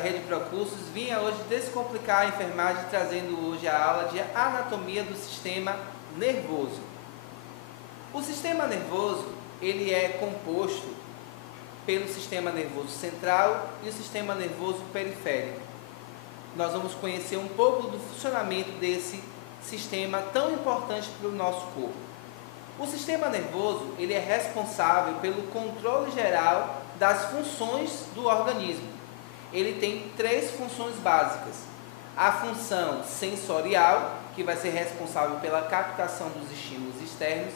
Rede Procursos, vinha hoje descomplicar a enfermagem, trazendo hoje a aula de anatomia do sistema nervoso. O sistema nervoso, ele é composto pelo sistema nervoso central e o sistema nervoso periférico. Nós vamos conhecer um pouco do funcionamento desse sistema tão importante para o nosso corpo. O sistema nervoso, ele é responsável pelo controle geral das funções do organismo. Ele tem três funções básicas. A função sensorial, que vai ser responsável pela captação dos estímulos externos.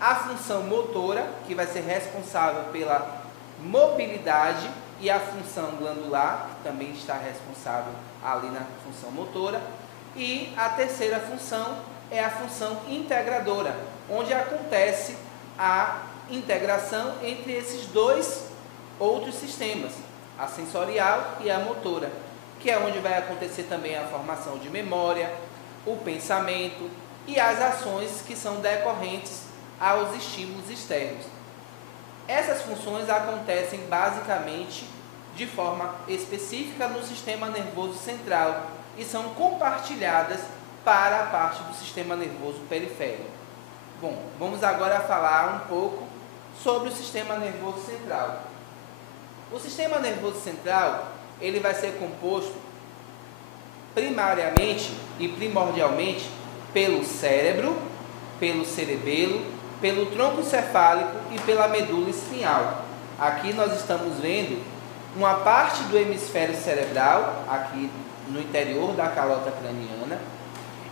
A função motora, que vai ser responsável pela mobilidade. E a função glandular, que também está responsável ali na função motora. E a terceira função é a função integradora, onde acontece a integração entre esses dois outros sistemas, a sensorial e a motora, que é onde vai acontecer também a formação de memória, o pensamento e as ações que são decorrentes aos estímulos externos. Essas funções acontecem basicamente de forma específica no sistema nervoso central e são compartilhadas para a parte do sistema nervoso periférico. Bom, vamos agora falar um pouco sobre o sistema nervoso central. O sistema nervoso central, ele vai ser composto primariamente e primordialmente pelo cérebro, pelo cerebelo, pelo tronco encefálico e pela medula espinhal. Aqui nós estamos vendo uma parte do hemisfério cerebral, aqui no interior da calota craniana.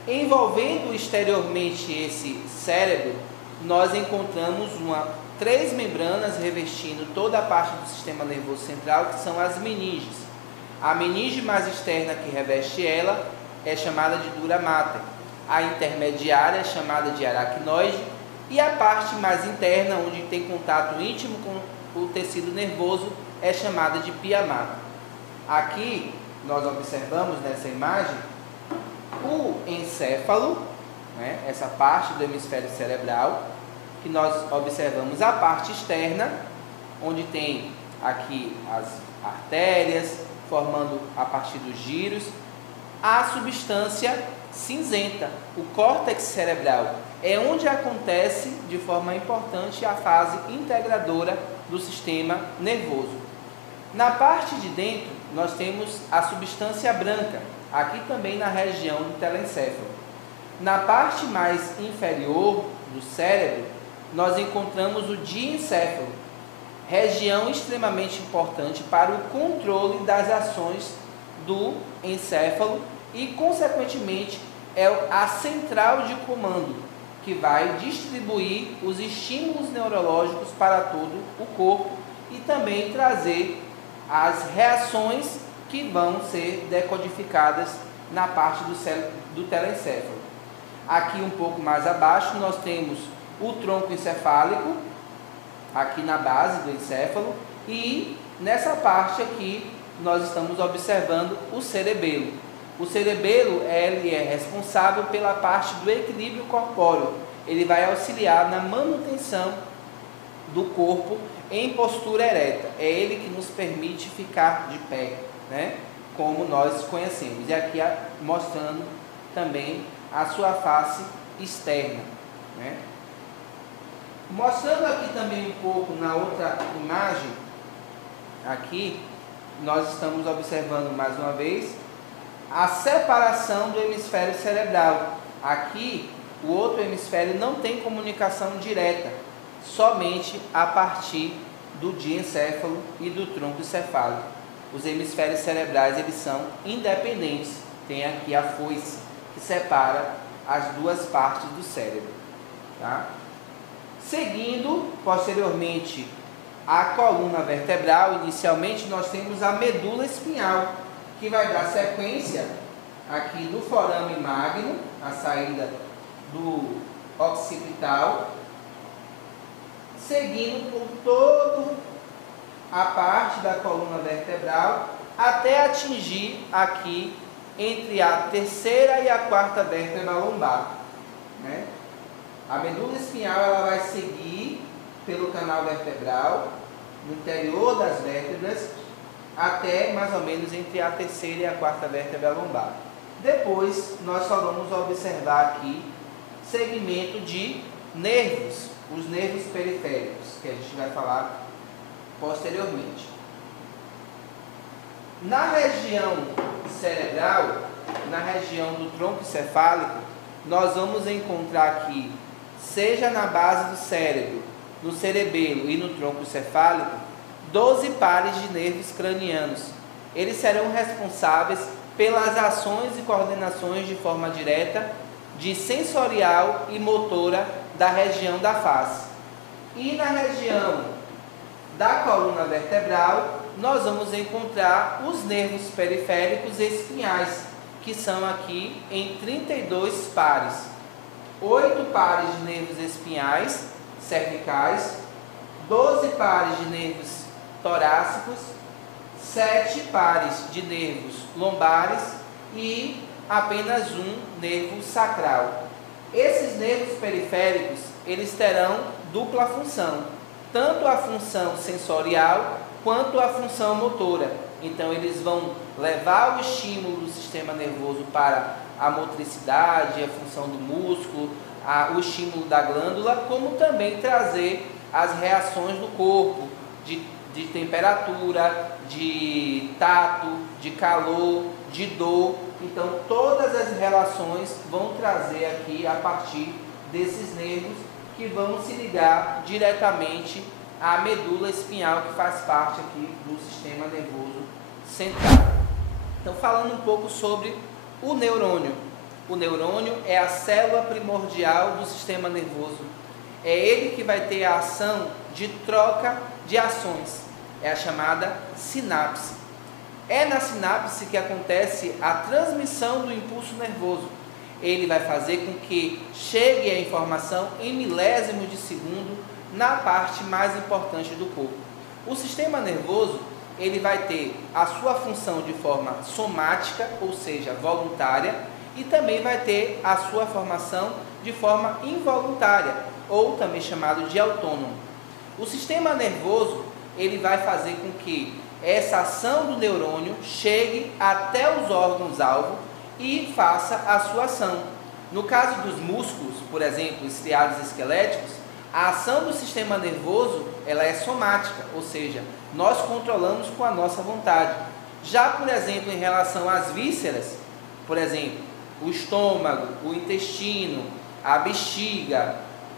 Envolvendo exteriormente esse cérebro, nós encontramos três membranas revestindo toda a parte do sistema nervoso central, que são as meninges. A meninge mais externa que reveste ela é chamada de dura mater. A intermediária é chamada de aracnoide. E a parte mais interna, onde tem contato íntimo com o tecido nervoso, é chamada de pia mater. Aqui nós observamos nessa imagem o encéfalo, né, essa parte do hemisfério cerebral, que nós observamos a parte externa, onde tem aqui as artérias, formando a partir dos giros, a substância cinzenta, o córtex cerebral, é onde acontece de forma importante a fase integradora do sistema nervoso. Na parte de dentro, nós temos a substância branca, aqui também na região do telencéfalo. Na parte mais inferior do cérebro, nós encontramos o diencéfalo, região extremamente importante para o controle das ações do encéfalo e, consequentemente, é a central de comando, que vai distribuir os estímulos neurológicos para todo o corpo e também trazer as reações que vão ser decodificadas na parte do telencéfalo. Aqui um pouco mais abaixo nós temos o tronco encefálico, aqui na base do encéfalo, e nessa parte aqui nós estamos observando o cerebelo. O cerebelo, ele é responsável pela parte do equilíbrio corpóreo. Ele vai auxiliar na manutenção do corpo em postura ereta. É ele que nos permite ficar de pé, né? Como nós conhecemos. E aqui mostrando também a sua face externa, né? Mostrando aqui também um pouco na outra imagem, aqui nós estamos observando mais uma vez a separação do hemisfério cerebral. Aqui o outro hemisfério não tem comunicação direta, somente a partir do diencéfalo e do tronco encefálico. Os hemisférios cerebrais, eles são independentes. Tem aqui a foice que separa as duas partes do cérebro, tá? Seguindo posteriormente a coluna vertebral, inicialmente nós temos a medula espinhal, que vai dar sequência aqui do forame magno, a saída do occipital, seguindo por toda a parte da coluna vertebral, até atingir aqui entre a terceira e a quarta vértebra lombar, né? A medula espinhal, ela vai seguir pelo canal vertebral, no interior das vértebras, até mais ou menos entre a terceira e a quarta vértebra lombar. Depois, nós só vamos observar aqui segmento de nervos, os nervos periféricos, que a gente vai falar posteriormente. Na região cerebral, na região do tronco encefálico, nós vamos encontrar aqui, seja na base do cérebro, no cerebelo e no tronco encefálico, 12 pares de nervos cranianos. Eles serão responsáveis pelas ações e coordenações de forma direta de sensorial e motora da região da face. E na região da coluna vertebral, nós vamos encontrar os nervos periféricos espinhais, que são aqui em 32 pares. 8 pares de nervos espinhais cervicais, 12 pares de nervos torácicos, 7 pares de nervos lombares e apenas um nervo sacral. Esses nervos periféricos, eles terão dupla função, tanto a função sensorial quanto a função motora. Então, eles vão levar o estímulo do sistema nervoso para a motricidade, a função do músculo, o estímulo da glândula, como também trazer as reações do corpo, de temperatura, de tato, de calor, de dor. Então, todas as relações vão trazer aqui a partir desses nervos que vão se ligar diretamente à medula espinhal, que faz parte aqui do sistema nervoso central. Então, falando um pouco sobre o neurônio. O neurônio é a célula primordial do sistema nervoso. É ele que vai ter a ação de troca de ações. É a chamada sinapse. É na sinapse que acontece a transmissão do impulso nervoso. Ele vai fazer com que chegue a informação em milésimos de segundo na parte mais importante do corpo. O sistema nervoso, ele vai ter a sua função de forma somática, ou seja, voluntária, e também vai ter a sua formação de forma involuntária, ou também chamado de autônomo. O sistema nervoso, ele vai fazer com que essa ação do neurônio chegue até os órgãos-alvo e faça a sua ação. No caso dos músculos, por exemplo, estriados esqueléticos, a ação do sistema nervoso, ela é somática, ou seja, nós controlamos com a nossa vontade. Já, por exemplo, em relação às vísceras, por exemplo, o estômago, o intestino, a bexiga,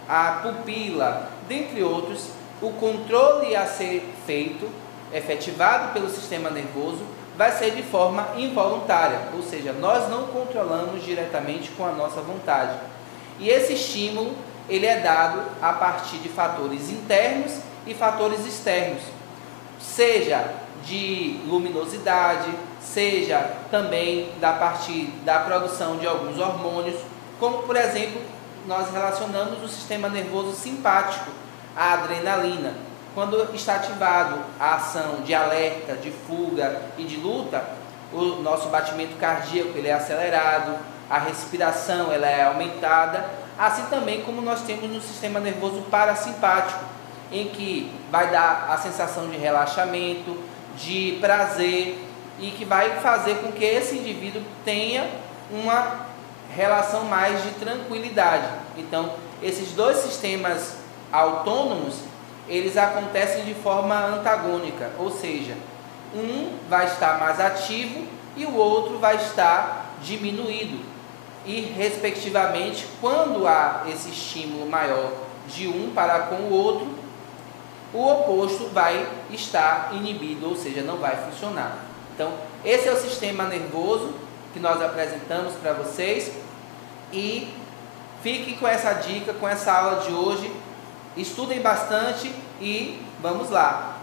a pupila, dentre outros, o controle a ser feito, efetivado pelo sistema nervoso, vai ser de forma involuntária, ou seja, nós não controlamos diretamente com a nossa vontade. E esse estímulo, ele é dado a partir de fatores internos e fatores externos, seja de luminosidade, seja também da partir da produção de alguns hormônios, como por exemplo, nós relacionamos o sistema nervoso simpático, a adrenalina. Quando está ativado a ação de alerta, de fuga e de luta, o nosso batimento cardíaco ele é acelerado, a respiração ela é aumentada, assim também como nós temos no sistema nervoso parasimpático, em que vai dar a sensação de relaxamento, de prazer e que vai fazer com que esse indivíduo tenha uma relação mais de tranquilidade. Então, esses dois sistemas autônomos, eles acontecem de forma antagônica, ou seja, um vai estar mais ativo e o outro vai estar diminuído. E, respectivamente, quando há esse estímulo maior de um para com o outro, o oposto vai estar inibido, ou seja, não vai funcionar. Então, esse é o sistema nervoso que nós apresentamos para vocês e fiquem com essa dica, com essa aula de hoje. Estudem bastante e vamos lá!